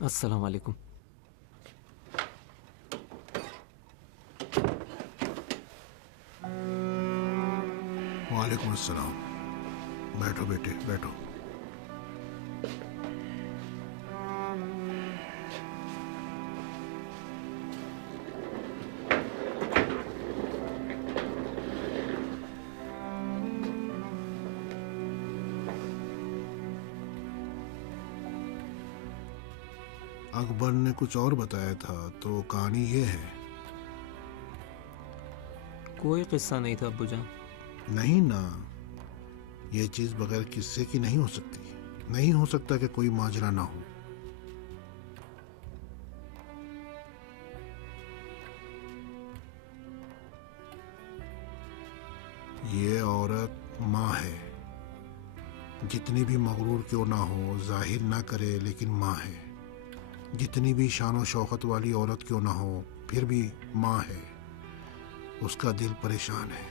अस्सलाम वालेकुम। वालेकुम अस्सलाम। बैठो बेटे बैठो। अकबर ने कुछ और बताया था, तो कहानी ये है। कोई किस्सा नहीं था अब्बूजान। नहीं ना, ये चीज बगैर किस्से की नहीं हो सकती। नहीं हो सकता कि कोई माजरा ना हो। ये औरत माँ है। जितनी भी मगरूर क्यों ना हो, जाहिर ना करे, लेकिन माँ है। जितनी भी शान शौकत वाली औरत क्यों ना हो, फिर भी माँ है। उसका दिल परेशान है।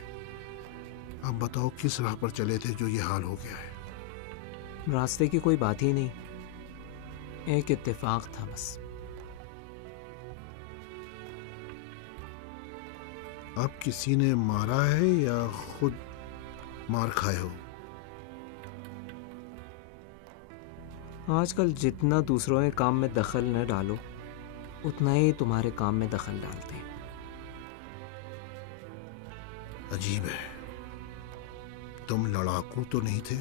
अब बताओ किस राह पर चले थे जो ये हाल हो गया है। रास्ते की कोई बात ही नहीं, एक इत्तेफाक था बस। अब किसी ने मारा है या खुद मार खाए हो? आजकल जितना दूसरों के काम में दखल न डालो, उतना ही तुम्हारे काम में दखल डालते हैं। अजीब है, तुम लड़ाकू तो नहीं थे?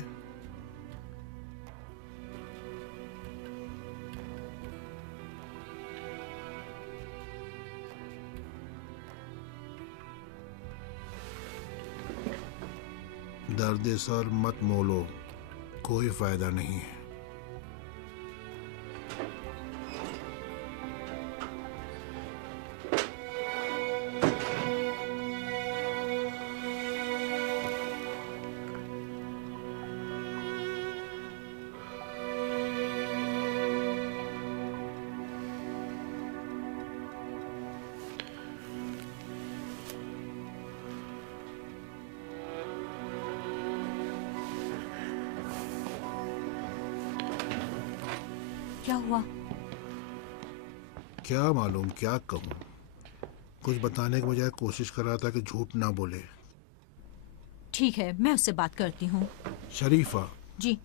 दर्द सर मत मोलो, कोई फायदा नहीं है। क्या हुआ? क्या मालूम क्या कहूँ। कुछ बताने के बजाय कोशिश कर रहा था कि झूठ ना बोले। ठीक है, मैं उससे बात करती हूँ। शरीफा, जी।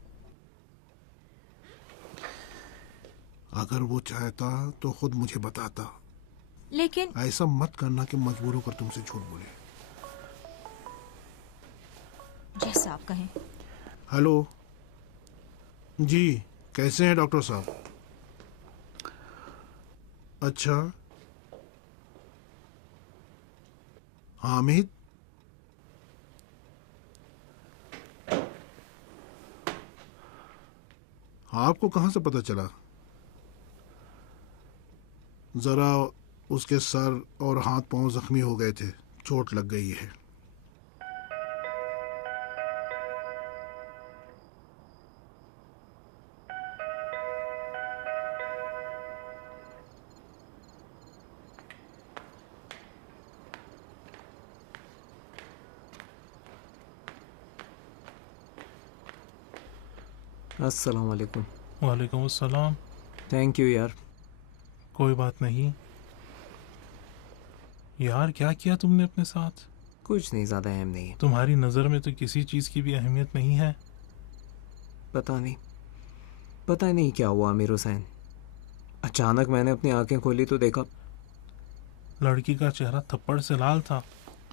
अगर वो चाहता तो खुद मुझे बताता। लेकिन ऐसा मत करना कि मजबूर होकर तुमसे झूठ बोले। जैसा आप कहें। हेलो जी, कैसे हैं डॉक्टर साहब? अच्छा, हामिद? आपको कहाँ से पता चला? जरा उसके सर और हाथ पांव जख्मी हो गए थे, चोट लग गई है। अस्सलाम वालेकुम। वालेकुम अस्सलाम। थैंक यू यार। कोई बात नहीं यार, क्या किया तुमने अपने साथ? कुछ नहीं, ज़्यादा अहम नहीं है। तुम्हारी नज़र में तो किसी चीज़ की भी अहमियत नहीं है। पता नहीं, पता नहीं क्या हुआ अमीर हुसैन। अचानक मैंने अपनी आंखें खोली तो देखा। लड़की का चेहरा थप्पड़ से लाल था,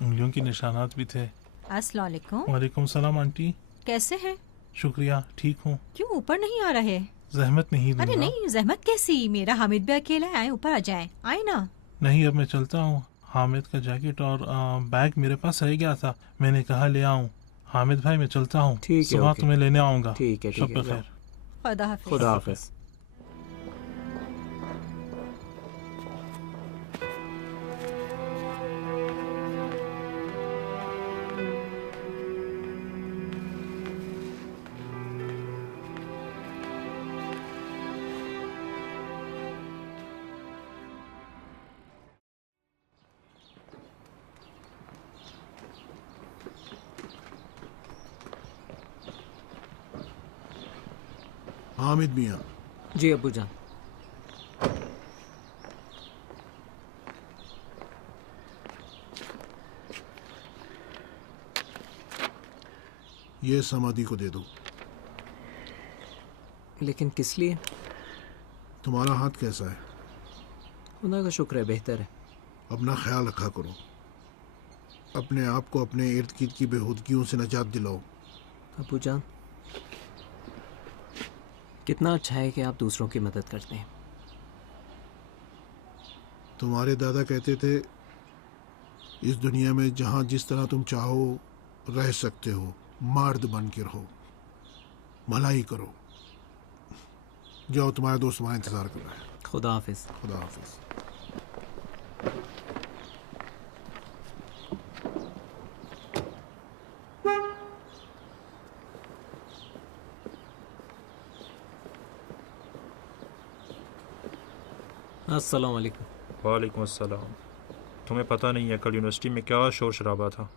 उंगलियों के निशानात भी थे। अस्सलाम वालेकुम। वालेकुम सलाम आंटी। कैसे हैं? शुक्रिया, ठीक हूँ। क्यों ऊपर नहीं आ रहे? जहमत नहीं अरे दूंगा। नहीं, जहमत कैसी? मेरा हामिद भी अकेला है, आए ऊपर आ जाए। आए ना। नहीं, अब मैं चलता हूँ। हामिद का जैकेट और बैग मेरे पास रह गया था, मैंने कहा ले आऊँ। हामिद भाई मैं चलता हूँ, ठीक है, सुबह ओके। तुम्हें लेने आऊँगा। ठीक है, ठीक शब है, जाओ। बखैर। खुदा हाफिज। खुदा शब हाफिज। हामिद मियाँ, जी अब्बूजान। ये समाधि को दे दो। लेकिन किस लिए? तुम्हारा हाथ कैसा है? खुदा का शुक्र है, बेहतर है। अपना ख्याल रखा करो। अपने आप को अपने इर्द गिर्द की बेहूदगियों से निजात दिलाओ। अबू जान, कितना अच्छा है कि आप दूसरों की मदद करते हैं। तुम्हारे दादा कहते थे इस दुनिया में जहाँ जिस तरह तुम चाहो रह सकते हो, मर्द बन के रहो, भलाई करो। जाओ, तुम्हारा दोस्त तुम्हारा इंतजार कर रहा है। खुदा हाफिज। खुदा हाफिज। अस्सलाम वालेकुम। वालेकुम अस्सलाम। तुम्हें पता नहीं है कल यूनिवर्सिटी में क्या शोर शराबा था?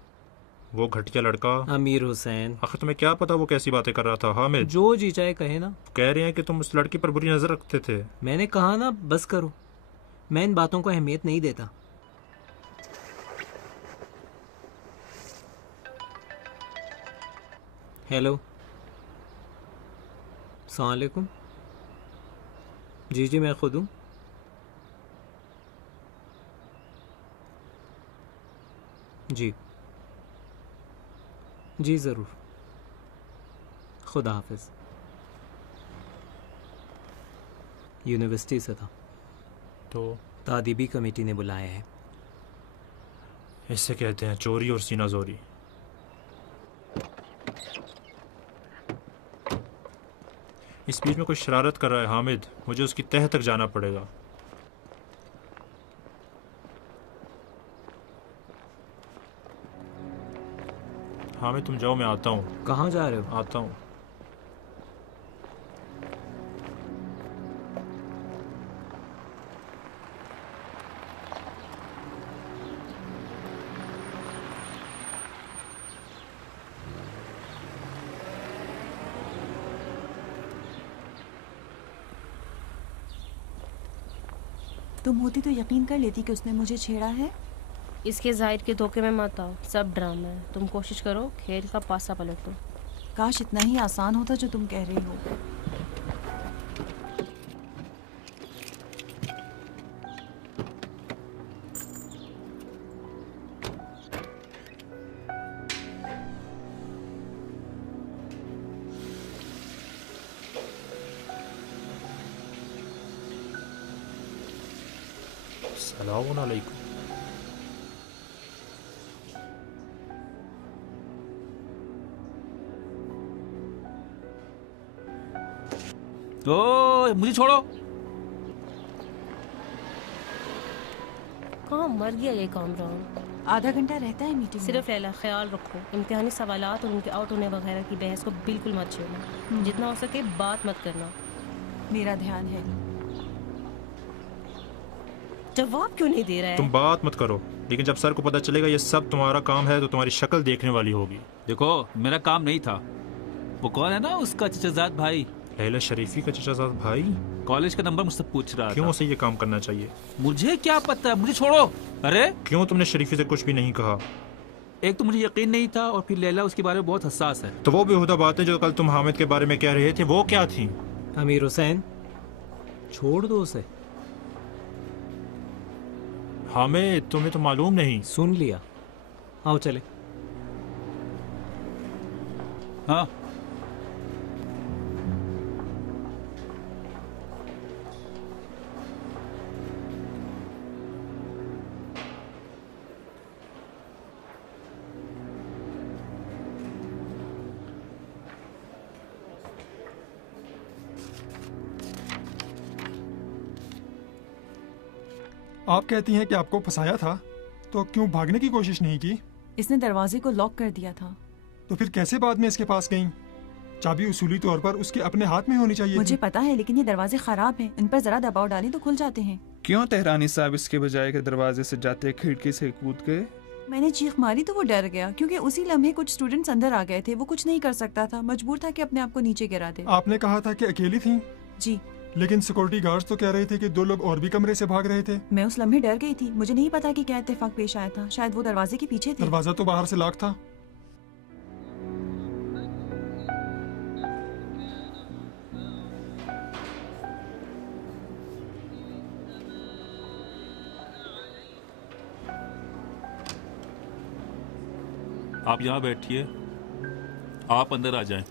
वो घटिया लड़का अमीर हुसैन। आखिर तुम्हें क्या पता वो कैसी बातें कर रहा था? हामिद, जो जी चाहे कहे ना। कह रहे हैं कि तुम उस लड़की पर बुरी नजर रखते थे। मैंने कहा ना बस करो, मैं इन बातों को अहमियत नहीं देता। हेलो, अस्सलाम वालेकुम। जी जी, मैं खुद हूँ। जी जी ज़रूर। खुदा हाफिज। यूनिवर्सिटी से था, तो तादीबी कमेटी ने बुलाया है। इससे कहते हैं चोरी और सीना जोरी। इस बीच में कोई शरारत कर रहा है हामिद, मुझे उसकी तह तक जाना पड़ेगा। हामिद तुम जाओ, मैं आता हूँ। कहाँ जा रहे हो? आता हूँ। तुम होती तो यकीन कर लेती कि उसने मुझे छेड़ा है। इसके जाहिर के धोखे में मत आओ, सब ड्रामा है। तुम कोशिश करो खेल का पासा पलट दो। काश इतना ही आसान होता जो तुम कह रही हो। सलाम अलैकुम। ओ मुझे छोड़ो। कहाँ मर गया ये कामरान? आधा घंटा रहता है मीटिंग में। सिर्फ लैला ख्याल रखो, इम्तिहानी सवालात और उनके आउट होने वगैरह की बहस को बिल्कुल मत छेड़ना। जितना हो सके बात मत करना। मेरा ध्यान है। जवाब क्यों नहीं दे रहा है? तुम बात मत करो, लेकिन जब सर को पता चलेगा ये सब तुम्हारा काम है तो तुम्हारी शक्ल देखने वाली होगी। देखो मेरा काम नहीं था। वो कौन है ना, उसका चचाजाद भाई, लैला शरीफी का चचाजाद भाई, कॉलेज का नंबर मुझसे पूछ रहा क्यों था। उसे ये काम करना चाहिए? मुझे क्या पता, मुझे छोड़ो। अरे क्यों तुमने शरीफी से कुछ भी नहीं कहा? एक तो मुझे यकीन नहीं था और फिर लैला उसके बारे में बहुत हसास है। तो वो बेहुदा बातें जो कल तुम हामिद के बारे में कह रहे थे वो क्या थी? अमीर हुसैन, छोड़ दो उसे। हामिद तुम्हें तो मालूम नहीं। सुन लिया, आओ चले। हाँ आप कहती हैं कि आपको फंसाया था, तो क्यों भागने की कोशिश नहीं की? इसने दरवाजे को लॉक कर दिया था। तो फिर कैसे बाद में इसके पास गईं? चाबी उसूली तौर पर उसके अपने हाथ में होनी चाहिए मुझे थी। पता है, लेकिन ये दरवाजे खराब हैं। इन पर जरा दबाव डालें तो खुल जाते हैं। क्यों तेहरानी साहब इसके बजाय के दरवाजे से जाते खिड़की से कूद गए? मैंने चीख मारी तो वो डर गया, क्योंकि उसी लम्हे कुछ स्टूडेंट्स अंदर आ गए थे। वो कुछ नहीं कर सकता था, मजबूर था कि अपने आप को नीचे गिरा दे। आपने कहा था कि अकेली थी, जी, लेकिन सिक्योरिटी गार्ड्स तो कह रहे थे कि 2 लोग और भी कमरे से भाग रहे थे। मैं उस लम्हे डर गई थी। मुझे नहीं पता कि क्या इत्तेफाक पेश आया था। शायद वो दरवाजे के पीछे थे। दरवाजा तो बाहर से लॉक था। आप यहाँ बैठिए, आप अंदर आ जाएं।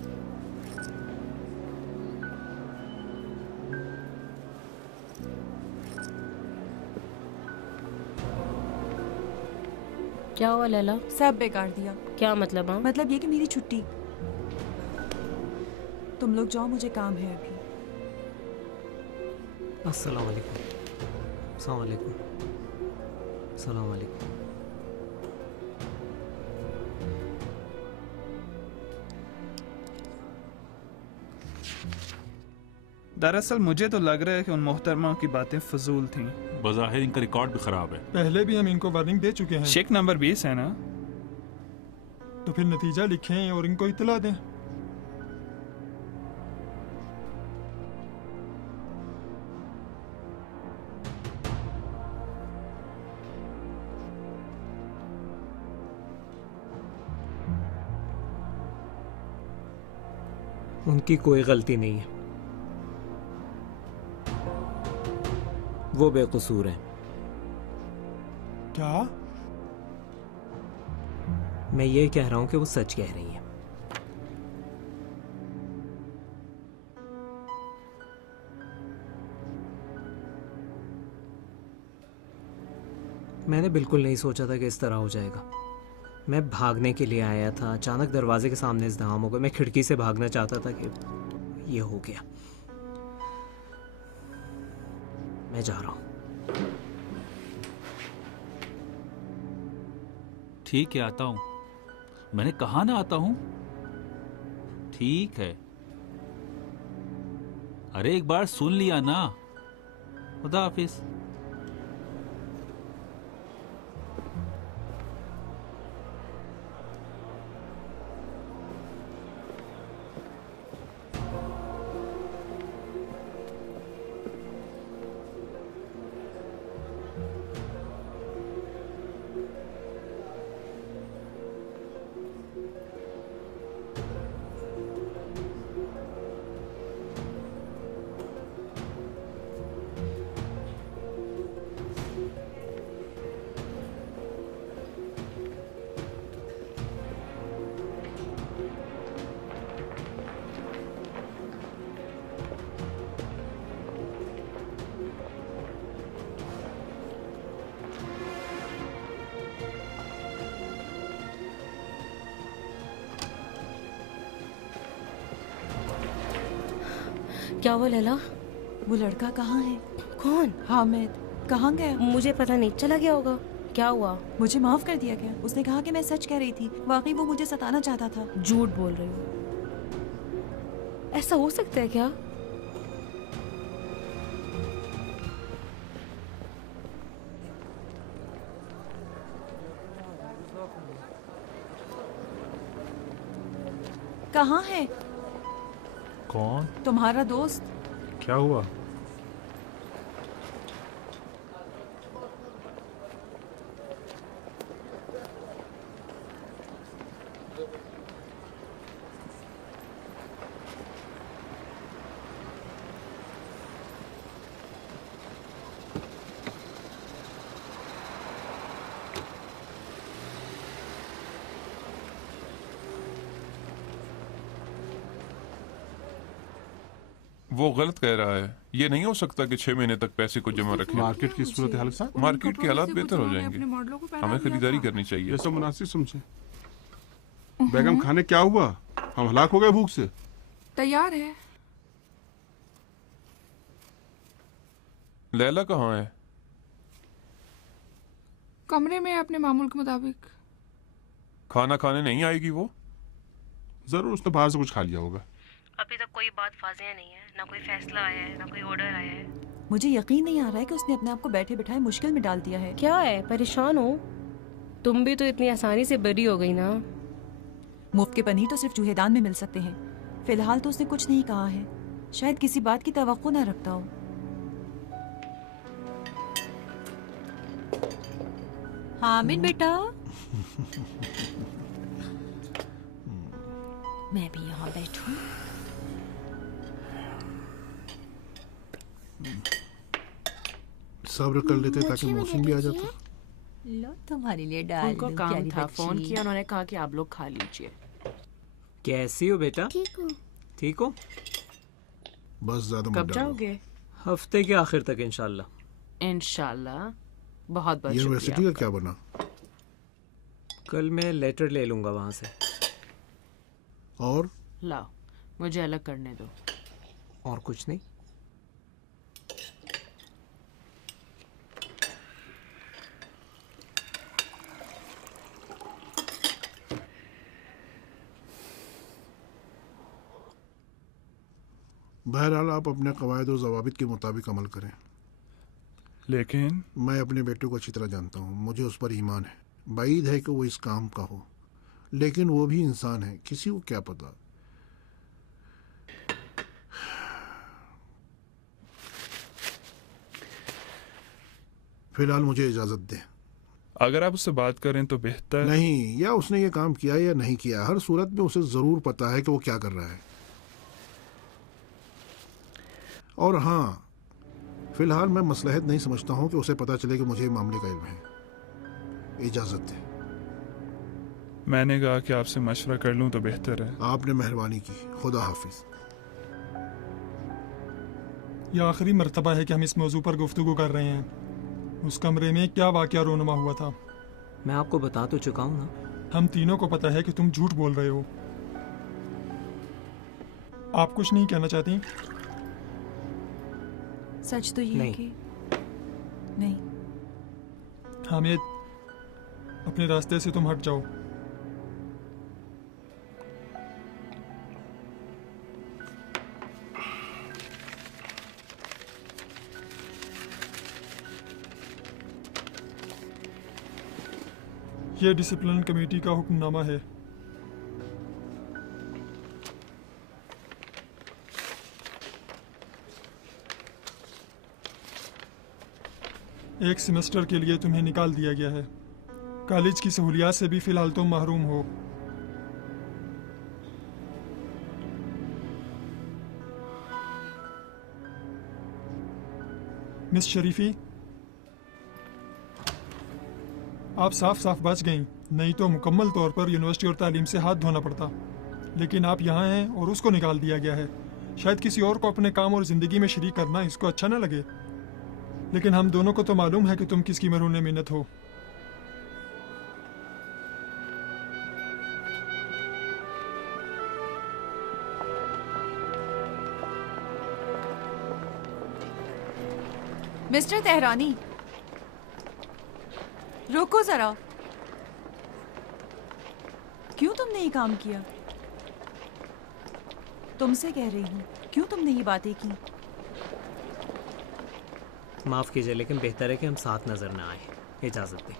क्या हुआ लैला? सब बेकार दिया। क्या मतलब? हाँ, मतलब ये कि मेरी छुट्टी। तुम लोग जाओ, मुझे काम है अभी। अस्सलाम वालेकुम। अस्सलाम वालेकुम। अस्सलाम वालेकुम। दरअसल मुझे तो लग रहा है कि उन मोहतरमा की बातें फजूल थीं। बज़ाहिर इनका रिकॉर्ड भी खराब है। पहले भी हम इनको वार्निंग दे चुके हैं। शेक नंबर 20 है ना? तो फिर नतीजा लिखें और इनको इत्तला दें। उनकी कोई गलती नहीं है, वो बेकसूर हैं। क्या? मैं ये कह रहा हूं कि वो सच कह रही हैं। मैंने बिल्कुल नहीं सोचा था कि इस तरह हो जाएगा। मैं भागने के लिए आया था, अचानक दरवाजे के सामने इज़्दिहाम हो गया। मैं खिड़की से भागना चाहता था कि ये हो गया। मैं जा रहा हूं। ठीक है, आता हूँ। मैंने कहा ना आता हूँ। ठीक है, अरे एक बार सुन लिया ना। खुदा हाफिज। क्या हुआ लैला? वो लड़का कहाँ है? कौन? हामिद। कहाँ गया? मुझे पता नहीं, चला गया होगा। क्या हुआ? मुझे माफ कर दिया गया। उसने कहा कि मैं सच कह रही थी। वाकई वो मुझे सताना चाहता था। झूठ बोल रही हो? ऐसा हो सकता है क्या? कहाँ है? कौन? तुम्हारा दोस्त। क्या हुआ? वो गलत कह रहा है। ये नहीं हो सकता कि 6 महीने तक पैसे को जमा रखें। मार्केट की सूरत हाल से मार्केट के हालात बेहतर हो जाएंगे। हमें खरीदारी करनी चाहिए। जैसा मुनासिब समझे। बेगम खाने क्या हुआ? हम हलाक हो गए भूख से। तैयार है। लैला कहाँ है? कमरे में अपने मामूल के मुताबिक। खाना खाने नहीं आएगी वो? जरूर उसने बाहर से कुछ खा लिया होगा। अभी तक कोई बात वाज़ेह नहीं है, ना कोई फैसला आया है, ना कोई ऑर्डर आया है। मुझे यकीन नहीं आ रहा है कि उसने अपने आप को बैठे बिठाए मुश्किल में डाल दिया है। क्या है, परेशान हो? तुम भी तो इतनी आसानी से बरी हो गई ना। मुफ्त के पनीर तो सिर्फ चूहेदान में मिल सकते हैं। फिलहाल तो उसने कुछ नहीं कहा है। शायद किसी बात की तवक्को ना रखता हो। हामिद बेटा, मैं भी यहाँ बैठूं। सब्र कर लेते ताकि मौसम भी आ जाता। लो तुम्हारे लिए डाल उनको दूं, काम प्यारी था, फोन बच्ची। किया, उन्होंने कहा कि आप लोग खा लीजिए। कैसी हो बेटा? ठीक हूँ। ठीक हो? बस ज्यादा मत कब डालो। जाओगे? हफ्ते के आखिर तक इंशाल्लाह। इंशाल्लाह। बहुत बहुत यूनिवर्सिटी शुक्रिया का क्या बना? कल मैं लेटर ले लूंगा वहां से। और लाओ, मुझे अलग करने दो। और कुछ नहीं। बहरहाल आप अपने कवायद और जवाबित के मुताबिक अमल करें। लेकिन मैं अपने बेटे को अच्छी तरह जानता हूँ, मुझे उस पर ईमान है। बाईद है कि वो इस काम का हो, लेकिन वो भी इंसान है, किसी को क्या पता। फिलहाल मुझे इजाजत दें। अगर आप उससे बात करें तो बेहतर। नहीं, या उसने ये काम किया या नहीं किया, हर सूरत में उसे जरूर पता है कि वो क्या कर रहा है। और हाँ, फिलहाल मैं मसलहत नहीं समझता हूँ कि उसे पता चले कि मुझे मामले का इल्म है। इजाजत है। मैंने कहा कि आपसे मशवरा कर लूं तो बेहतर है। आपने मेहरबानी की। खुदा हाफिज। यह आखिरी मर्तबा है कि हम इस मौजू पर गुफ्तगू कर रहे हैं। उस कमरे में क्या वाकया रोनुमा हुआ था? मैं आपको बता तो चुका हूँ ना। हम तीनों को पता है कि तुम झूठ बोल रहे हो। आप कुछ नहीं कहना चाहती? सच तो ये है कि नहीं। हामिद, अपने रास्ते से तुम हट जाओ। यह डिसिप्लिन कमेटी का हुक्मनामा है। एक सेमेस्टर के लिए तुम्हें निकाल दिया गया है। कॉलेज की सहूलियात से भी फिलहाल तुम महरूम हो। मिस शरीफी, आप साफ साफ बच गईं, नहीं तो मुकम्मल तौर पर यूनिवर्सिटी और तालीम से हाथ धोना पड़ता। लेकिन आप यहाँ हैं और उसको निकाल दिया गया है। शायद किसी और को अपने काम और ज़िंदगी में शरीक करना इसको अच्छा न लगे, लेकिन हम दोनों को तो मालूम है कि तुम किसकी मरून मिन्नत हो। मिस्टर तेहरानी, रुको जरा। क्यों तुमने ये काम किया? तुमसे कह रही हूँ, क्यों तुमने ये बातें की? माफ कीजिए, लेकिन बेहतर है कि हम साथ नजर न आए। इजाजत दें।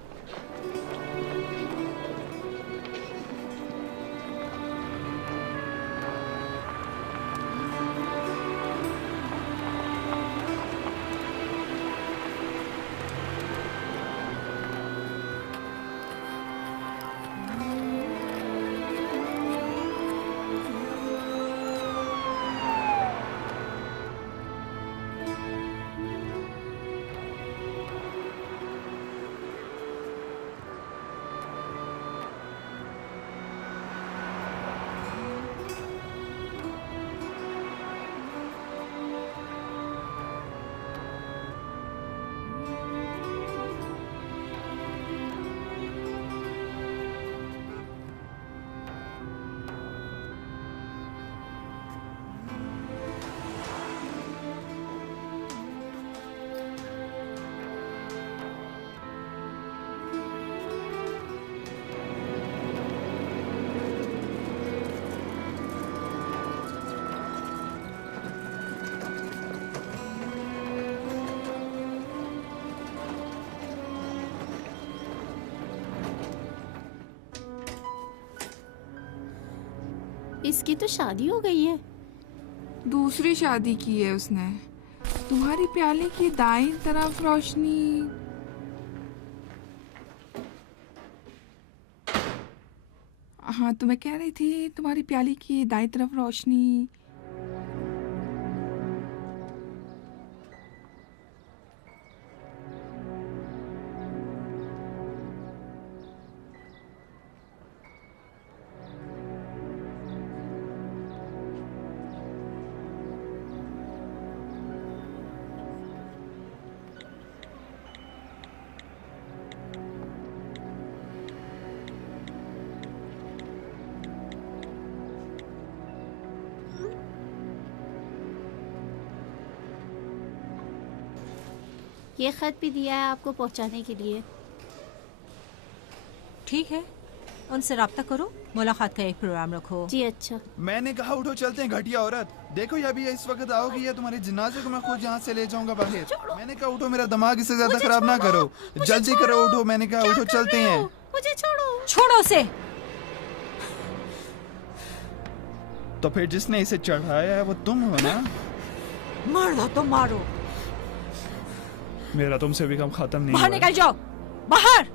इसकी तो शादी हो गई है। दूसरी शादी की है उसने। तुम्हारी प्याले की दाईं तरफ रोशनी। हाँ, तो मैं कह रही थी तुम्हारी प्याली की दाईं तरफ रोशनी। ये खत भी दिया है आपको पहुंचाने के लिए। ठीक है, उनसे रब्ता करो, मुलाकात का एक प्रोग्राम रखो। जी अच्छा। मैंने कहा उठो चलते हैं घटिया औरत। देखो ये अभी इस वक्त आओगी या तुम्हारे जनाजे को मैं खुद यहाँ से ले जाऊंगा बाहर। मैंने कहा उठो, मेरा दिमाग इससे ज्यादा खराब ना करो। जल्दी करो, उठो। मैंने कहा उठो चलते हैं। मुझे छोड़ो। छोड़ो उसे। तो फिर जिसने इसे चढ़ाया है वो तुम हो ना? मार दो तो मारो। मेरा तुमसे भी काम खत्म नहीं बाहर हुआ। निकल जाओ, बाहर।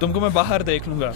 तुमको मैं बाहर देख लूंगा।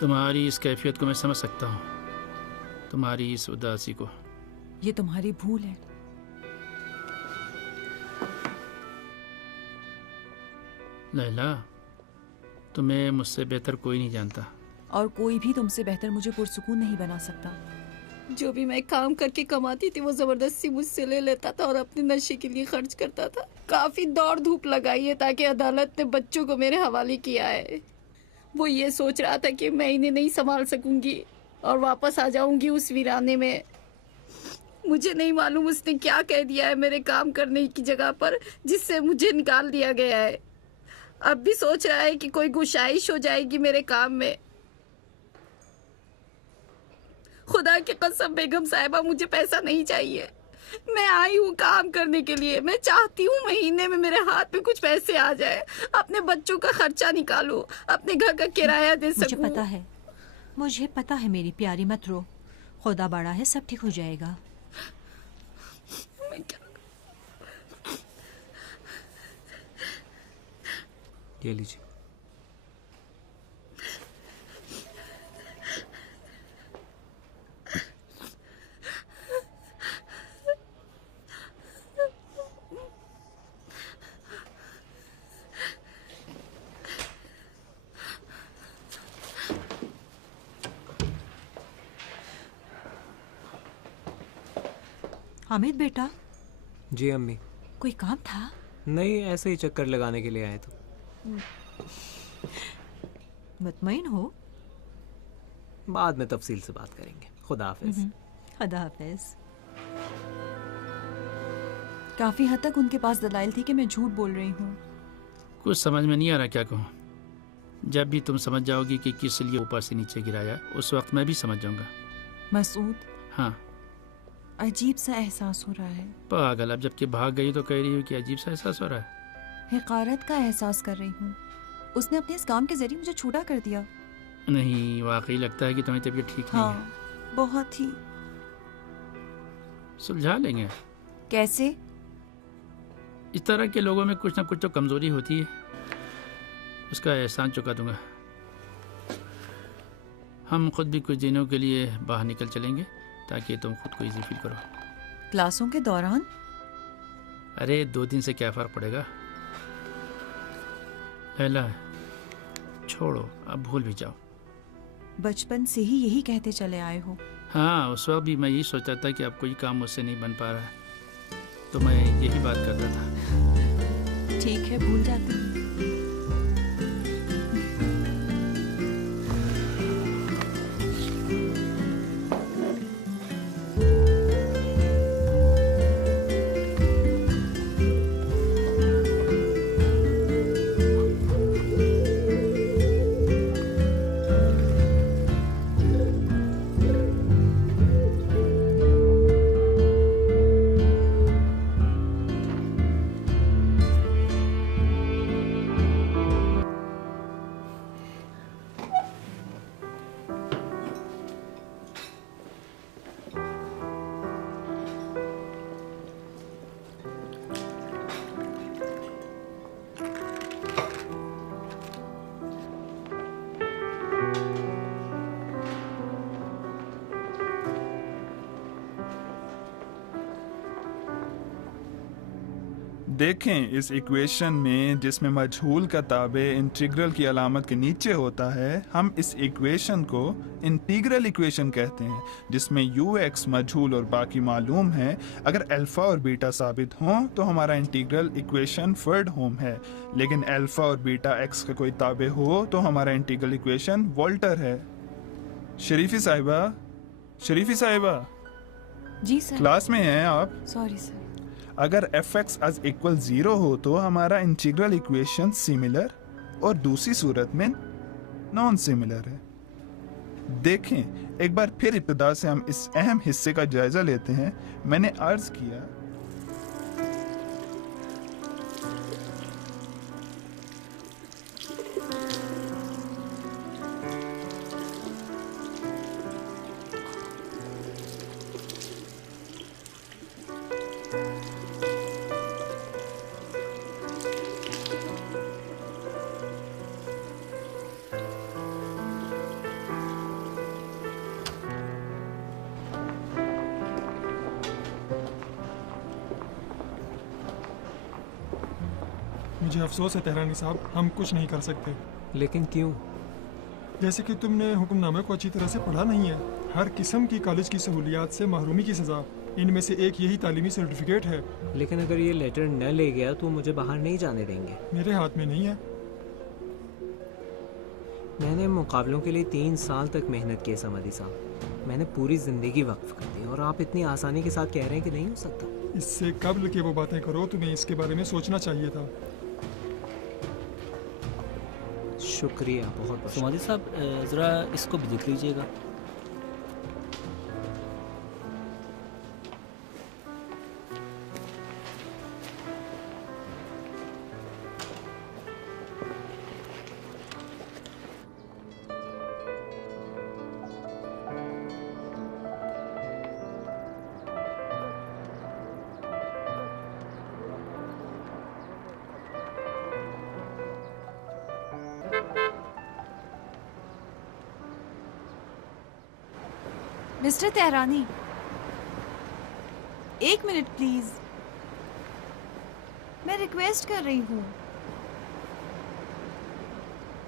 तुम्हारी इस कैफियत को मैं समझ सकता हूँ, तुम्हारी इस उदासी को। ये तुम्हारी भूल है। लैला, तुम्हें मुझसे बेहतर कोई नहीं जानता। और कोई भी तुमसे बेहतर मुझे पुरसुकून नहीं बना सकता। जो भी मैं काम करके कमाती थी वो जबरदस्ती मुझसे ले लेता था और अपने नशे के लिए खर्च करता था। काफी दौड़ धूप लगाई है ताकि अदालत ने बच्चों को मेरे हवाले किया है। वो ये सोच रहा था कि मैं इन्हें नहीं संभाल सकूंगी और वापस आ जाऊंगी उस वीराने में। मुझे नहीं मालूम उसने क्या कह दिया है मेरे काम करने की जगह पर, जिससे मुझे निकाल दिया गया है। अब भी सोच रहा है कि कोई गुशाइश हो जाएगी मेरे काम में। खुदा की कसम बेगम साहिबा, मुझे पैसा नहीं चाहिए। मैं आई हूँ काम करने के लिए। मैं चाहती हूँ महीने में मेरे हाथ में कुछ पैसे आ जाए, अपने बच्चों का खर्चा निकालूं, अपने घर का किराया दे सकूं। मुझे पता है मेरी प्यारी, मत रो। खुदा बड़ा है, सब ठीक हो जाएगा। ये लीजिए। हामिद बेटा। जी अम्मी। कोई काम था? नहीं, ऐसे ही चक्कर लगाने के लिए आए थे। मुतमईन हो? बाद में तफसील से बात करेंगे। खुदा हाफिज। खुदा हाफिज। काफी हद तक उनके पास दलाइल थी कि मैं झूठ बोल रही हूँ। कुछ समझ में नहीं आ रहा क्या कहूँ। जब भी तुम समझ जाओगी कि किस लिए ऊपर से नीचे गिराया, उस वक्त मैं भी समझ जाऊंगा। मसूद। हाँ। अजीब सा एहसास हो रहा है। पागल, अब जबकि भाग गई तो कह रही हो कि अजीब सा एहसास हो रहा है। हिकारत का एहसास कर रही हूँ। उसने अपने इस काम के जरिए मुझे छोटा कर दिया। नहीं, वाकई लगता है कि तुम्हारी तबीयत ठीक नहीं है। बहुत ही। सुलझा लेंगे। कैसे? इस तरह के लोगों में कुछ ना कुछ तो कमजोरी होती है, उसका एहसान चुका दूंगा। हम खुद भी कुछ दिनों के लिए बाहर निकल चलेंगे ताकि तुम खुद को इजी फील करो। क्लासों के दौरान? अरे 2 दिन से क्या फ़र्क पड़ेगा। लैला, छोड़ो, अब भूल भी जाओ। बचपन से ही यही कहते चले आए हो। हाँ, उस वक्त भी मैं यही सोचता था कि अब कोई काम मुझसे नहीं बन पा रहा है, तो मैं यही बात करता था। ठीक है, भूल जाते हैं। देखें इस इक्वेशन में जिसमें मजहूल का ताबे इंटीग्रल की अलामत के नीचे होता है, हम इस इक्वेशन को इंटीग्रल इक्वेशन कहते हैं, जिसमें ux मजहूल और बाकी मालूम है। अगर अल्फा और बीटा साबित हों तो हमारा इंटीग्रल इक्वेशन फ्रेडहोम है, लेकिन अल्फा और बीटा x का कोई ताबे हो तो हमारा इंटीग्रल इक्वेशन वोल्टर है। शरीफी साहिबा जी सर। क्लास में हैं आप? Sorry sir. अगर fx as इक्वल 0 हो तो हमारा इंटीग्रल इक्वेशन सिमिलर और दूसरी सूरत में नॉन सिमिलर है। देखें एक बार फिर इब्तिदा से हम इस अहम हिस्से का जायजा लेते हैं। मैंने अर्ज किया मुझे अफसोस है तेहरानी साहब, हम कुछ नहीं कर सकते। लेकिन क्यों? जैसे कि तुमने हुक्मनामे को अच्छी तरह से पढ़ा नहीं है। हर किस्म की कॉलेज की सहूलियात से महरूमी की सज़ा, इनमें से एक यही तालीमी सर्टिफिकेट है। लेकिन अगर ये लेटर न ले गया तो मुझे बाहर नहीं जाने देंगे। मेरे हाथ में नहीं है। मैंने मुकाबलों के लिए 3 साल तक मेहनत की समदी साहब। मैंने पूरी ज़िंदगी वक्फ कर दी और आप इतनी आसानी के साथ कह रहे हैं कि नहीं हो सकता। इससे कबल के वो बातें करो, तुम्हें इसके बारे में सोचना चाहिए था। शुक्रिया, बहुत बहुत। सुमादी साहब ज़रा इसको भी देख लीजिएगा। मिस्टर तेहरानी, 1 मिनट प्लीज, मैं रिक्वेस्ट कर रही हूँ।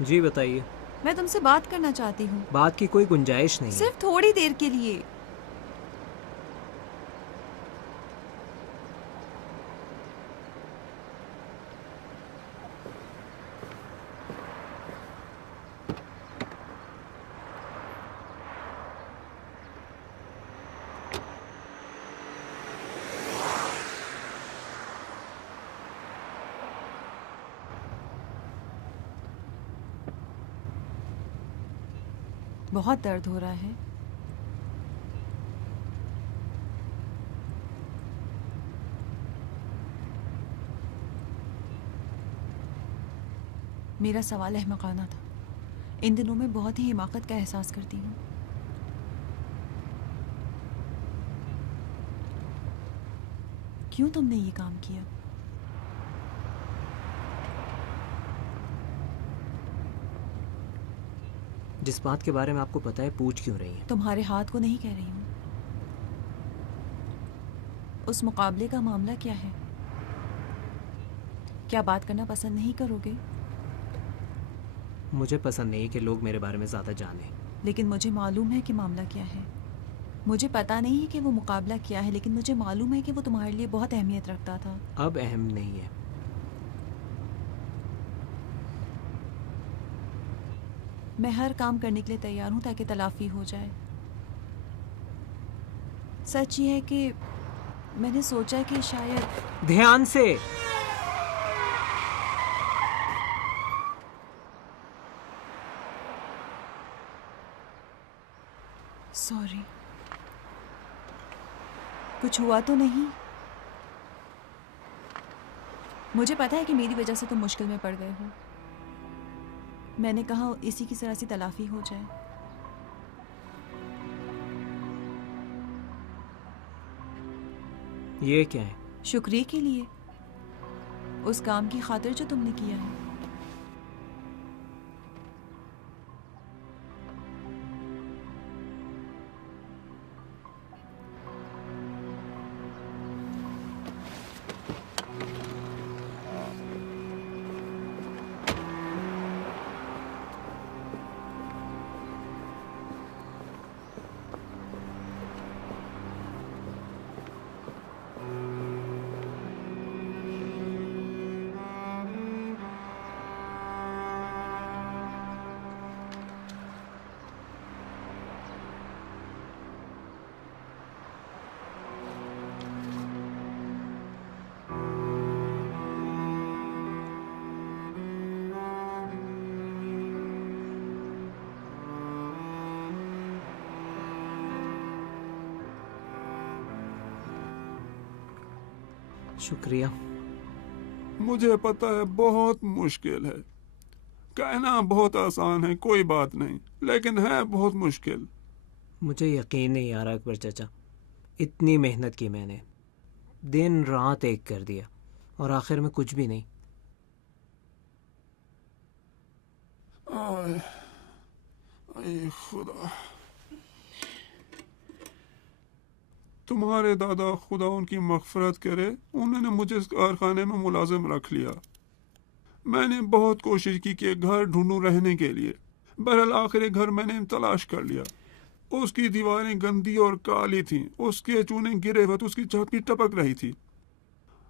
जी बताइए। मैं तुमसे बात करना चाहती हूँ। बात की कोई गुंजाइश नहीं है। सिर्फ थोड़ी देर के लिए। बहुत दर्द हो रहा है। मेरा सवाल अहमकाना था। इन दिनों में बहुत ही हिमाकत का एहसास करती हूँ। क्यों तुमने ये काम किया? जिस बात के बारे में आपको पता है पूछ क्यों रही है? तुम्हारे हाथ को नहीं कह रही हूँ। उस मुकाबले का मामला क्या है? क्या बात करना पसंद नहीं करोगे? मुझे पसंद नहीं कि लोग मेरे बारे में ज़्यादा जाने। लेकिन मुझे मालूम है कि मामला क्या है। मुझे पता नहीं है कि वो मुकाबला क्या है, लेकिन मुझे मालूम है कि वो तुम्हारे लिए बहुत अहमियत रखता था। अब अहम नहीं है। मैं हर काम करने के लिए तैयार हूँ ताकि तलाफी हो जाए। सच ये है कि मैंने सोचा कि शायद। ध्यान से। सॉरी। कुछ हुआ तो नहीं? मुझे पता है कि मेरी वजह से तुम मुश्किल में पड़ गए हो। मैंने कहा इसी की तरह से तलाफी हो जाए। ये क्या है? शुक्रिया के लिए, उस काम की खातिर जो तुमने किया है। शुक्रिया। मुझे पता है बहुत मुश्किल है, कहना बहुत आसान है, कोई बात नहीं, लेकिन है बहुत मुश्किल। मुझे यकीन नहीं आ रहा अकबर चाचा, इतनी मेहनत की मैंने, दिन रात एक कर दिया और आखिर में कुछ भी नहीं। आए, आए खुदा, तुम्हारे दादा खुदा उनकी मग़फ़िरत करे, उन्होंने मुझे इस कारखाने में मुलाजिम रख लिया। मैंने बहुत कोशिश की कि घर ढूंढूं रहने के लिए। बहरहाल आखिर घर मैंने तलाश कर लिया। उसकी दीवारें गंदी और काली थीं, उसके चूने गिरे हुए, तो उसकी छत भी टपक रही थी।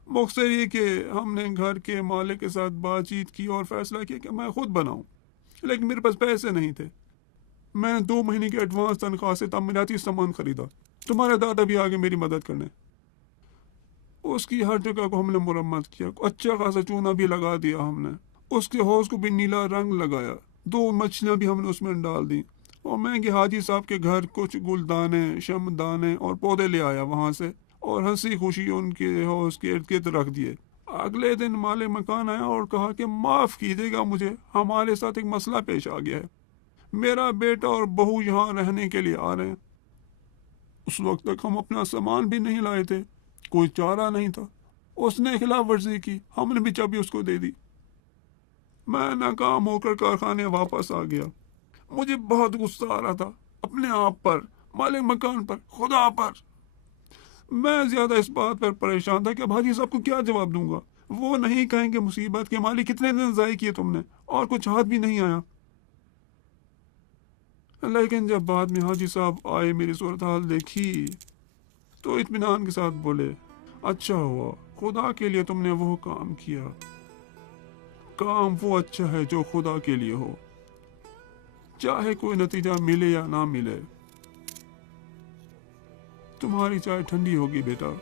मकसद ये कि हमने घर के मालिक के साथ बातचीत की और फैसला किया कि मैं खुद बनाऊं, लेकिन मेरे पास पैसे नहीं थे। मैंने 2 महीने की एडवांस तनख्वाह से तमीराती सामान खरीदा। तुम्हारे दादा भी आगे मेरी मदद करने। उसकी हर जगह को हमने मुरम्मत किया, अच्छा खासा चूना भी लगा दिया हमने। उसके हौज को भी नीला रंग लगाया, 2 मछलियाँ भी हमने उसमें डाल दी, और मैं कि हाजी साहब के घर कुछ गुलदाने, शमदाने और पौधे ले आया वहाँ से, और हंसी खुशी उनके हौज के इर्द गिर्द रख दिए। अगले दिन मालिक मकान आया और कहा कि माफ़ कीजिएगा मुझे, हमारे साथ एक मसला पेश आ गया है। मेरा बेटा और बहू यहाँ रहने के लिए आ रहे हैं। उस वक्त तक हम अपना सामान भी नहीं लाए थे, कोई चारा नहीं था। उसने खिलाफ वर्जी की, हमने भी चाबी उसको दे दी। मैं नाकाम होकर कारखाने वापस आ गया। मुझे बहुत गुस्सा आ रहा था अपने आप पर, मालिक मकान पर, खुदा पर। मैं ज्यादा इस बात पर परेशान था कि अब हाजी साहब को क्या जवाब दूंगा। वो नहीं कहेंगे मुसीबत के मालिक कितने दिन ज़ाय किए तुमने, और कुछ हाथ भी नहीं आया। लेकिन जब बाद में हाजी साहब आए, मेरी सूरत हाल देखी, तो इत्मीनान के साथ बोले, अच्छा हुआ, खुदा के लिए तुमने वो काम किया। काम वो अच्छा है जो खुदा के लिए हो, चाहे कोई नतीजा मिले या ना मिले। तुम्हारी चाय ठंडी होगी बेटा।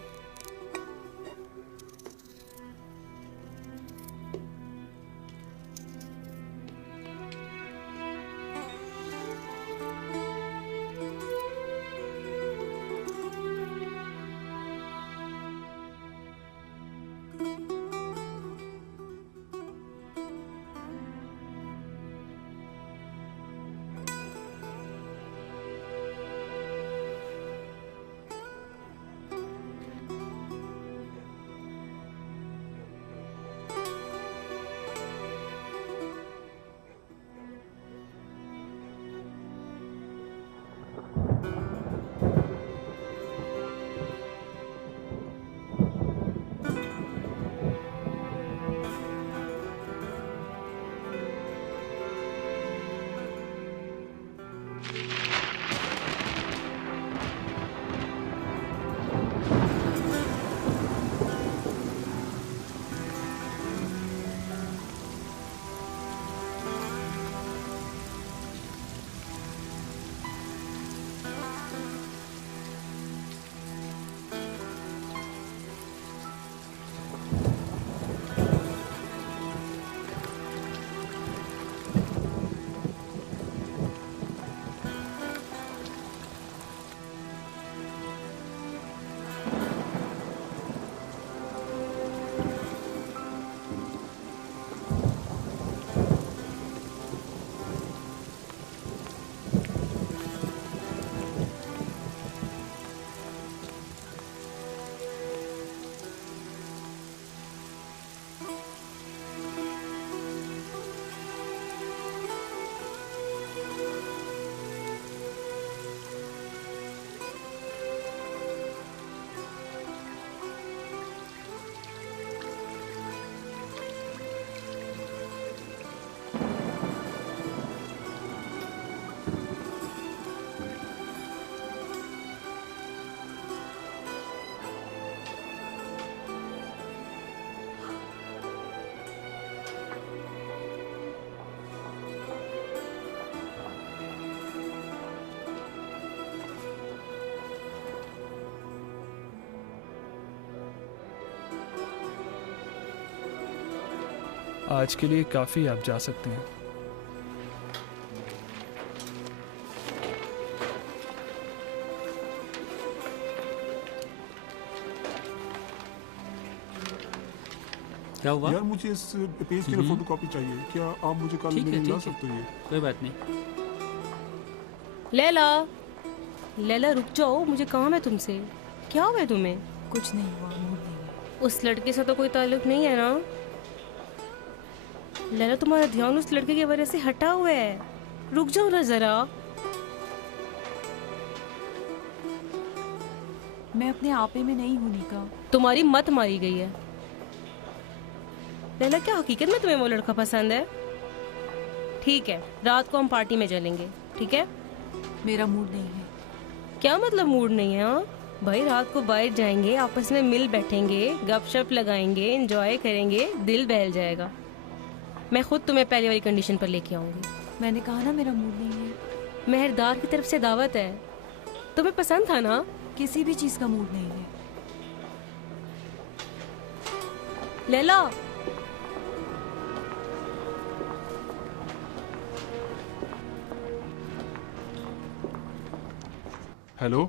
आज के लिए काफ़ी, आप जा सकते हैं। क्या हुआ? यार मुझे इस पेज की फोटो कॉपी चाहिए, क्या आप मुझे कल ठीक है, मिला ठीक है। सकते हो? ये कोई बात नहीं। लैला, लैला रुक जाओ, मुझे काम है तुमसे। क्या हुआ है तुम्हें? कुछ नहीं हुआ, मूड नहीं है। उस लड़के से तो कोई ताल्लुक नहीं है ना? लैला तुम्हारा ध्यान उस लड़के की वजह से हटा हुआ है। रुक जाओ ना जरा। मैं अपने आपे में नहीं हूँ नीका। तुम्हारी मत मारी गई है। लैला क्या हकीकत में तुम्हें वो लड़का पसंद है? ठीक है, रात को हम पार्टी में चलेंगे, ठीक है? मेरा मूड नहीं है। क्या मतलब मूड नहीं है? हाँ भाई, रात को बाहर जाएंगे, आपस में मिल बैठेंगे, गपशप लगाएंगे, एंजॉय करेंगे, दिल बहल जाएगा। मैं खुद तुम्हें पहले वाली कंडीशन पर लेके आऊंगी। मैंने कहा ना मेरा मूड नहीं है। मेहरदार की तरफ से दावत है। तुम्हें पसंद था ना? किसी भी चीज का मूड नहीं है। लैला, हेलो,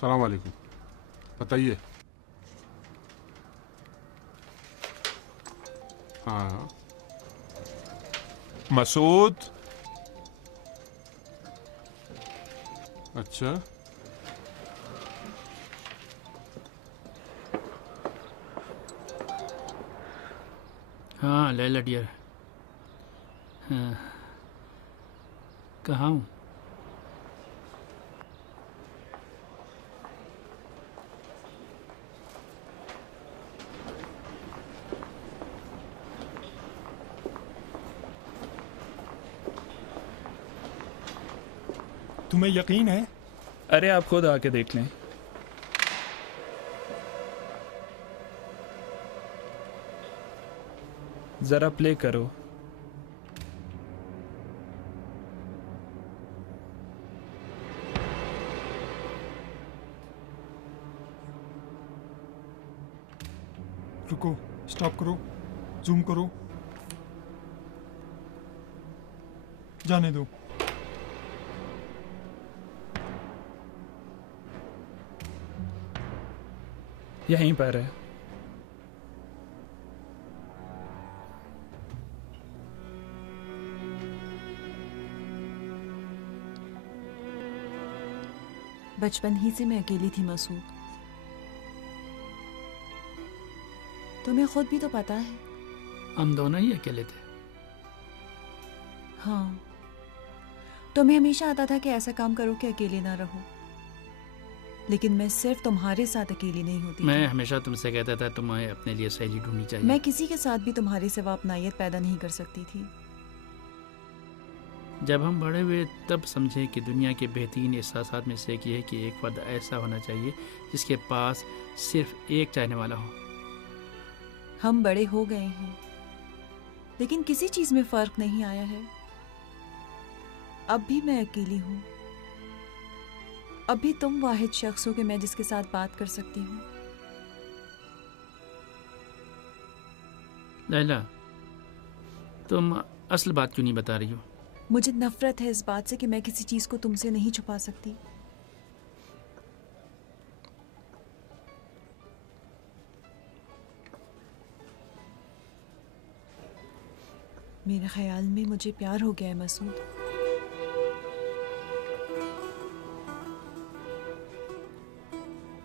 सलाम वालेकुम, बताइए। हाँ, मसूद। अच्छा, हाँ लैला डियर, हाँ, कहाँ हूँ? तुम्हें यकीन है? अरे आप खुद आके देख लें। जरा प्ले करो। रुको, स्टॉप करो, जूम करो, जाने दो। यहीं पर है। बचपन ही से मैं अकेली थी मसूद। तुम्हें खुद भी तो पता है। हम दोनों ही अकेले थे। हाँ, तुम्हें हमेशा आता था कि ऐसा काम करो कि अकेले ना रहो, लेकिन मैं सिर्फ तुम्हारे साथ अकेली नहीं होती मैं थी। हमेशा तुमसे कहता था तुम्हें अपने लिए सहेली ढूंढनी चाहिए। मैं किसी के साथ भी तुम्हारे सिवा अपनायत पैदा नहीं कर सकती थी। जब हम बड़े हुए तब समझे कि दुनिया के बेहतरीन एहसासात में से एक ये है कि एक फर्द ऐसा होना चाहिए जिसके पास सिर्फ एक चाहने वाला हो। हम बड़े हो गए हैं, लेकिन किसी चीज में फर्क नहीं आया है। अब भी मैं अकेली हूँ। अब भी तुम वाहिद शख्स हो कि मैं जिसके साथ बात कर सकती हूँ। लैला, तुम असल बात क्यों नहीं बता रही हो? मुझे नफरत है इस बात से कि मैं किसी चीज को तुमसे नहीं छुपा सकती। मेरे ख्याल में मुझे प्यार हो गया है मसूद।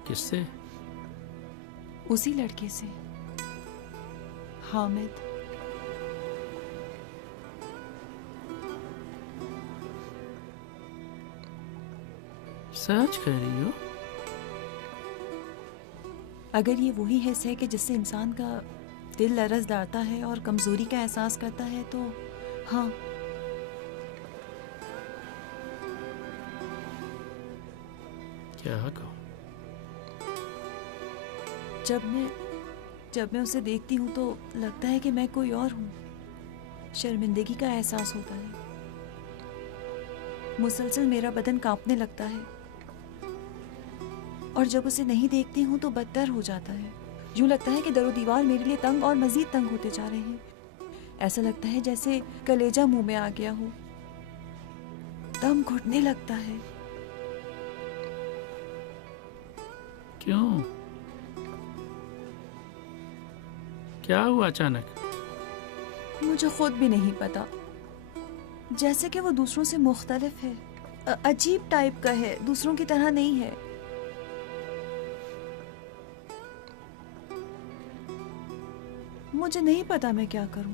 किससे? उसी लड़के से, हामिद। सच कह रही हो? अगर ये वही हिस्स है कि जिससे इंसान का दिल लरज़ डालता है और कमजोरी का एहसास करता है, तो हाँ। क्या कहो? जब मैं उसे देखती हूँ तो लगता है कि मैं कोई और हूँ। शर्मिंदगी का एहसास होता है। मुसलसल मेरा बदन कांपने लगता है, और जब उसे नहीं देखती हूँ तो बदतर हो जाता है। यूं लगता है कि दरो दीवार मेरे लिए तंग और मजीद तंग होते जा रहे हैं। ऐसा लगता है जैसे कलेजा मुंह में आ गया हो। दम घुटने लगता है। क्यों? क्या हुआ अचानक? मुझे खुद भी नहीं पता। जैसे कि वो दूसरों से मुख्तलिफ है, अजीब टाइप का है, दूसरों की तरह नहीं है। मुझे नहीं पता मैं क्या करूं।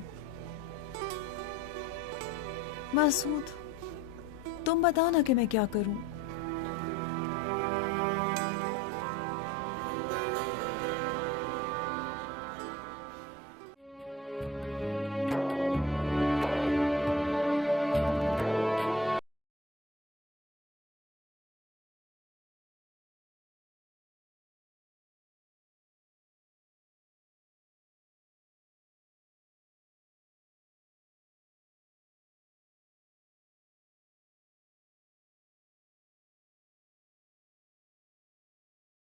मासूद, तुम बताओ ना कि मैं क्या करूं।